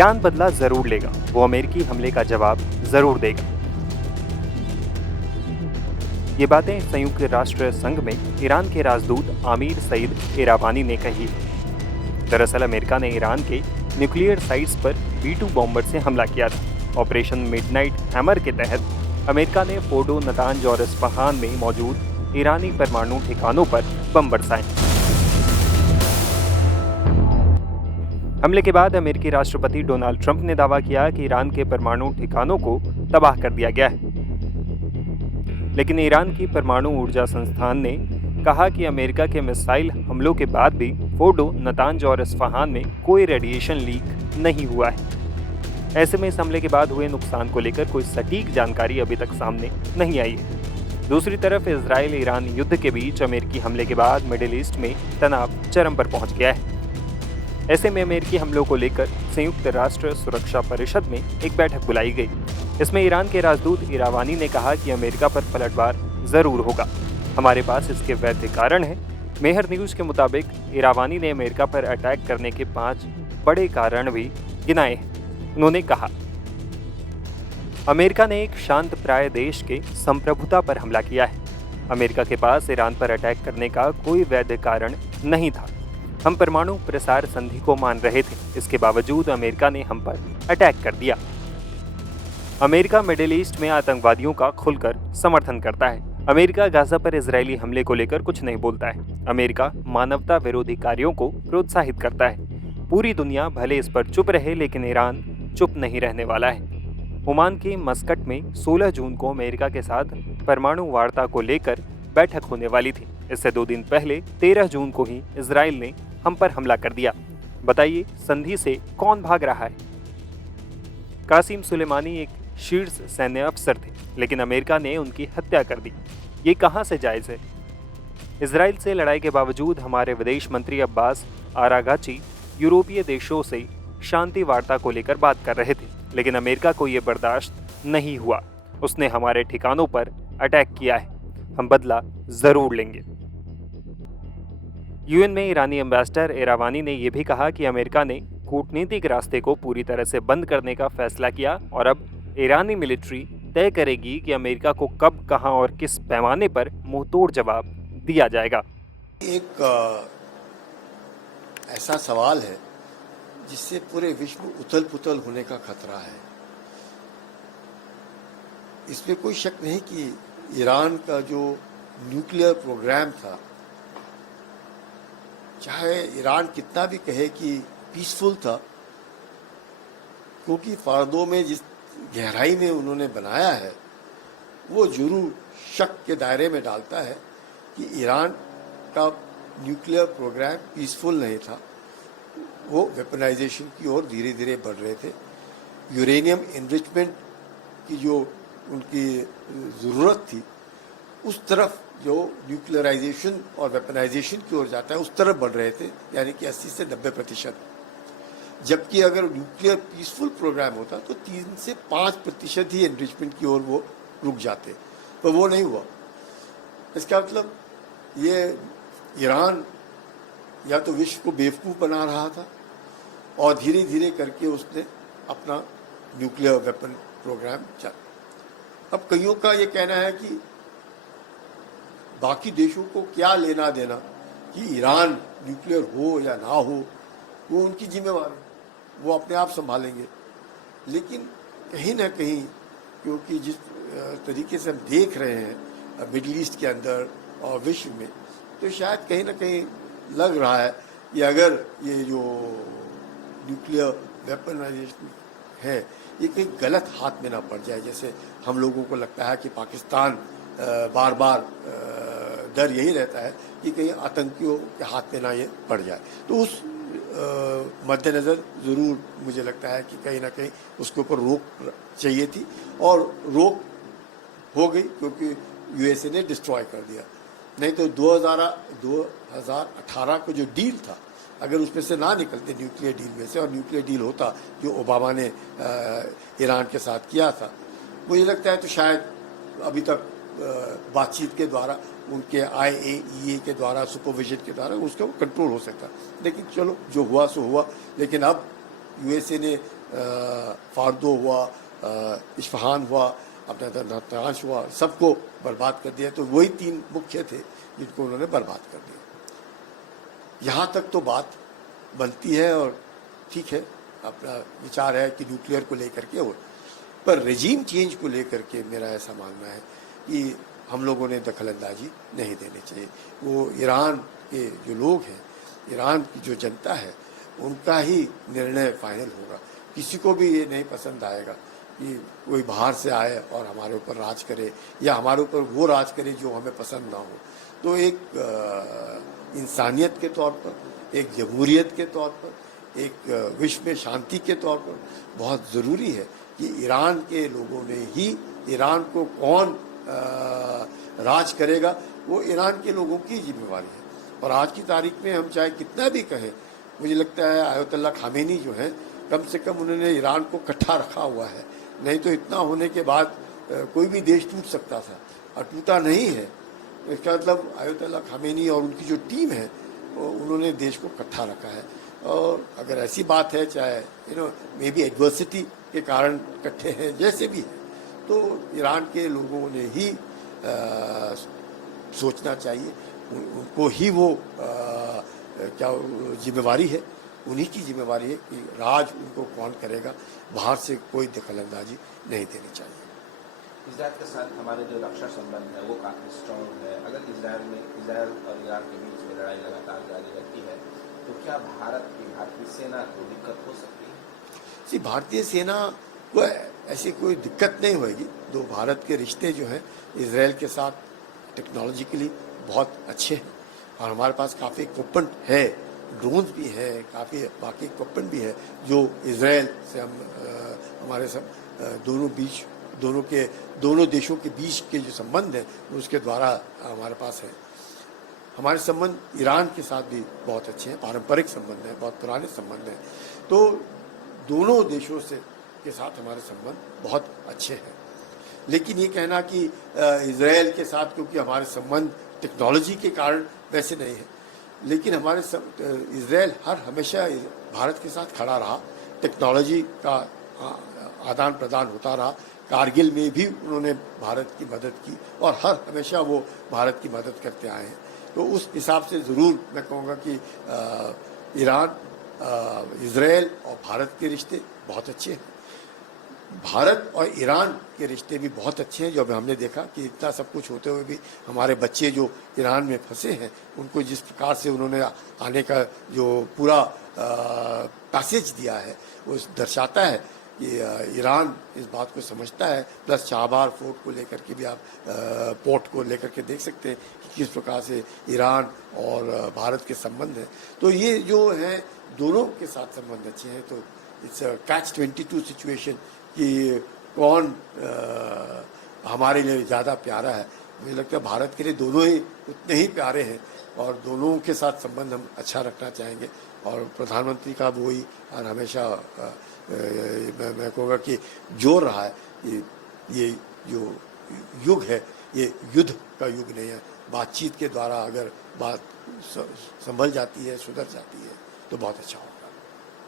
Iran बदला जरूर लेगा, वो अमेरिकी हमले का जवाब जरूर देगा। ये बातें संयुक्त राष्ट्र संघ में ईरान के राजदूत आमिर सईद इरावानी ने कही। दरअसल अमेरिका ने ईरान के न्यूक्लियर साइट्स पर B-2 बॉम्बर से हमला किया था। ऑपरेशन मिडनाइट हैमर के तहत अमेरिका ने फोर्डो, नतांज और इस्फहान में मौजूद ईरानी परमाणु ठिकानों पर बम बरसाए। हमले के बाद अमेरिकी राष्ट्रपति डोनाल्ड ट्रंप ने दावा किया कि ईरान के परमाणु ठिकानों को तबाह कर दिया गया है। लेकिन ईरान की परमाणु ऊर्जा संस्थान ने कहा कि अमेरिका के मिसाइल हमलों के बाद भी फोर्डो, नतांज और इस्फहान में कोई रेडिएशन लीक नहीं हुआ है। ऐसे में इस हमले के बाद हुए नुकसान को लेकर कोई सटीक जानकारी अभी तक सामने नहीं आई है। दूसरी तरफ इजराइल ईरान युद्ध के बीच अमेरिकी हमले के बाद मिडिल ईस्ट में तनाव चरम पर पहुंच गया है। ऐसे में अमेरिकी हमलों को लेकर संयुक्त राष्ट्र सुरक्षा परिषद में एक बैठक बुलाई गई। इसमें ईरान के राजदूत इरावानी ने कहा कि अमेरिका पर पलटवार जरूर होगा, हमारे पास इसके वैध कारण हैं। मेहर न्यूज के मुताबिक इरावानी ने अमेरिका पर अटैक करने के 5 बड़े कारण भी गिनाए हैं। उन्होंने कहा, अमेरिका ने एक शांत प्राय देश के संप्रभुता पर हमला किया है। अमेरिका के पास ईरान पर अटैक करने का कोई वैध कारण नहीं था। हम परमाणु प्रसार संधि को मान रहे थे, इसके बावजूद अमेरिका ने हम पर अटैक कर दिया। अमेरिका मिडिल ईस्ट में आतंकवादियों का खुलकर समर्थन करता है। अमेरिका गाजा पर इजरायली हमले को लेकर कुछ नहीं बोलता है। अमेरिका मानवता विरोधी कार्यों को प्रोत्साहित करता है। पूरी दुनिया भले इस पर चुप रहे, लेकिन ईरान चुप नहीं रहने वाला है। ओमान के मस्कट में 16 जून को अमेरिका के साथ परमाणु वार्ता को लेकर बैठक होने वाली थी। इससे 2 दिन पहले 13 जून को ही इजराइल ने हम पर हमला कर दिया। बताइए, संधि से कौन भाग रहा है? कासिम सुलेमानी एक शीर्ष सैन्य अफसर थे, लेकिन अमेरिका ने उनकी हत्या कर दी। ये कहां से जायज है? इजराइल से लड़ाई के बावजूद हमारे विदेश मंत्री अब्बास आरागाची यूरोपीय देशों से शांति वार्ता को लेकर बात कर रहे थे, लेकिन अमेरिका को ये बर्दाश्त नहीं हुआ। उसने हमारे ठिकानों पर अटैक किया है, हम बदला जरूर लेंगे। यूएन में ईरानी एम्बेसडर इरावानी ने यह भी कहा कि अमेरिका ने कूटनीतिक रास्ते को पूरी तरह से बंद करने का फैसला किया और अब ईरानी मिलिट्री तय करेगी कि अमेरिका को कब, कहां और किस पैमाने पर मुंहतोड़ जवाब दिया जाएगा। एक ऐसा सवाल है जिससे पूरे विश्व में उथल पुथल होने का खतरा है। इसमें कोई शक नहीं कि ईरान का जो न्यूक्लियर प्रोग्राम था, चाहे ईरान कितना भी कहे कि पीसफुल था, क्योंकि फारदो में जिस गहराई में उन्होंने बनाया है वो जरूर शक के दायरे में डालता है कि ईरान का न्यूक्लियर प्रोग्राम पीसफुल नहीं था। वो वेपनाइजेशन की ओर धीरे धीरे बढ़ रहे थे। यूरेनियम इनरिचमेंट की जो उनकी ज़रूरत थी, उस तरफ जो न्यूक्लियराइजेशन और वेपनाइजेशन की ओर जाता है, उस तरफ बढ़ रहे थे, यानी कि 80 से 90%। जबकि अगर न्यूक्लियर पीसफुल प्रोग्राम होता तो 3 से 5% ही एनरिचमेंट की ओर वो रुक जाते, पर वो नहीं हुआ। इसका मतलब ये ईरान या तो विश्व को बेवकूफ़ बना रहा था और धीरे धीरे करके उसने अपना न्यूक्लियर वेपन प्रोग्राम चला। अब कईयों का ये कहना है कि बाकी देशों को क्या लेना देना कि ईरान न्यूक्लियर हो या ना हो, वो उनकी जिम्मेवारी, वो अपने आप संभालेंगे। लेकिन कहीं ना कहीं, क्योंकि जिस तरीके से हम देख रहे हैं मिडिल ईस्ट के अंदर और विश्व में, तो शायद कहीं ना कहीं लग रहा है कि अगर ये जो न्यूक्लियर वेपनाइजेशन है ये कहीं गलत हाथ में ना पड़ जाए। जैसे हम लोगों को लगता है कि पाकिस्तान बार बार डर यही रहता है कि कहीं आतंकियों के हाथ में ना ये पड़ जाए, तो उस मद्देनज़र ज़रूर मुझे लगता है कि कहीं ना कहीं उसके ऊपर रोक चाहिए थी, और रोक हो गई क्योंकि यूएसए ने डिस्ट्रॉय कर दिया। नहीं तो 2018 को जो डील था, अगर उसमें से ना निकलते न्यूक्लियर डील में से, और न्यूक्लियर डील होता जो ओबामा ने ईरान के साथ किया था, मुझे लगता है तो शायद अभी तक बातचीत के द्वारा, उनके IAEA के द्वारा, सुपरविजन के द्वारा उसका कंट्रोल हो सकता। लेकिन चलो, जो हुआ सो हुआ। लेकिन अब यूएसए ने फार्दो हुआ, इस्फहान हुआ, अपना नातांश हुआ, सबको बर्बाद कर दिया। तो वही 3 मुख्य थे जिनको उन्होंने बर्बाद कर दिया। यहाँ तक तो बात बनती है और ठीक है, अपना विचार है कि न्यूक्लियर को लेकर के हो, पर रेजीम चेंज को लेकर के मेरा ऐसा मानना है कि हम लोगों ने दखलंदाजी नहीं देनी चाहिए। वो ईरान के जो लोग हैं, ईरान की जो जनता है, उनका ही निर्णय फाइनल होगा। किसी को भी ये नहीं पसंद आएगा कि कोई बाहर से आए और हमारे ऊपर राज करे या हमारे ऊपर वो राज करे जो हमें पसंद ना हो। तो एक इंसानियत के तौर पर, एक जमहूरियत के तौर पर, एक विश्व में शांति के तौर पर बहुत ज़रूरी है कि ईरान के लोगों ने ही, ईरान को कौन राज करेगा वो ईरान के लोगों की जिम्मेवारी है। और आज की तारीख में हम चाहे कितना भी कहें, मुझे लगता है आयतुल्लाह खामेनी जो है, कम से कम उन्होंने ईरान को इकट्ठा रखा हुआ है। नहीं तो इतना होने के बाद कोई भी देश टूट सकता था और टूटा नहीं है। इसका मतलब आयतुल्लाह खामेनी और उनकी जो टीम है उन्होंने देश को इकट्ठा रखा है। और अगर ऐसी बात है, चाहे मे बी एडवर्सिटी के कारण इकट्ठे हैं, जैसे भी है, तो ईरान के लोगों ने ही सोचना चाहिए, उनको ही वो क्या जिम्मेवारी है, उन्हीं की जिम्मेवारी है कि राज उनको कौन करेगा। बाहर से कोई दखलंदाजी नहीं देनी चाहिए। इजराइल के साथ हमारे जो रक्षा संबंध है वो काफ़ी स्ट्रॉन्ग है। अगर इजराइल और ईरान के बीच में लड़ाई लगातार जारी रहती है तो क्या भारतीय सेना को दिक्कत हो सकती है? भारतीय सेना को ऐसी कोई दिक्कत नहीं होगी। दो भारत के रिश्ते जो हैं इजराइल के साथ टेक्नोलॉजिकली बहुत अच्छे हैं और हमारे पास काफ़ी इक्विपमेंट है, ड्रोन्स भी है, काफ़ी बाकी इक्विपमेंट भी है जो इजराइल से हमारे सब दोनों देशों के बीच के जो संबंध है उसके द्वारा हमारे पास है। हमारे संबंध ईरान के साथ भी बहुत अच्छे हैं, पारंपरिक संबंध हैं, बहुत पुराने संबंध हैं। तो दोनों देशों के साथ हमारे संबंध बहुत अच्छे हैं। लेकिन ये कहना कि इजराइल के साथ क्योंकि हमारे संबंध टेक्नोलॉजी के कारण वैसे नहीं है, लेकिन हमारे इजराइल हमेशा भारत के साथ खड़ा रहा, टेक्नोलॉजी का आदान प्रदान होता रहा। कारगिल में भी उन्होंने भारत की मदद की और हमेशा वो भारत की मदद करते आए हैं। तो उस हिसाब से ज़रूर मैं कहूँगा कि ईरान, इजराइल और भारत के रिश्ते बहुत अच्छे हैं। भारत और ईरान के रिश्ते भी बहुत अच्छे हैं। जो अभी हमने देखा कि इतना सब कुछ होते हुए भी हमारे बच्चे जो ईरान में फंसे हैं, उनको जिस प्रकार से उन्होंने आने का जो पूरा पैसेज दिया है, वो दर्शाता है कि ईरान इस बात को समझता है। प्लस शाहबार फोर्ट को लेकर के भी आप पोर्ट को लेकर के देख सकते हैं कि किस प्रकार से ईरान और भारत के संबंध हैं। तो ये जो है दोनों के साथ संबंध अच्छे हैं। तो इट्स catch-22 सिचुएशन कि कौन हमारे लिए ज़्यादा प्यारा है। मुझे लगता है भारत के लिए दोनों ही उतने ही प्यारे हैं और दोनों के साथ संबंध हम अच्छा रखना चाहेंगे। और प्रधानमंत्री का वही और हमेशा मैं कहूँगा कि जोर रहा है कि ये जो युग है ये युद्ध का युग नहीं है। बातचीत के द्वारा अगर बात संभल जाती है, सुधर जाती है तो बहुत अच्छा होगा।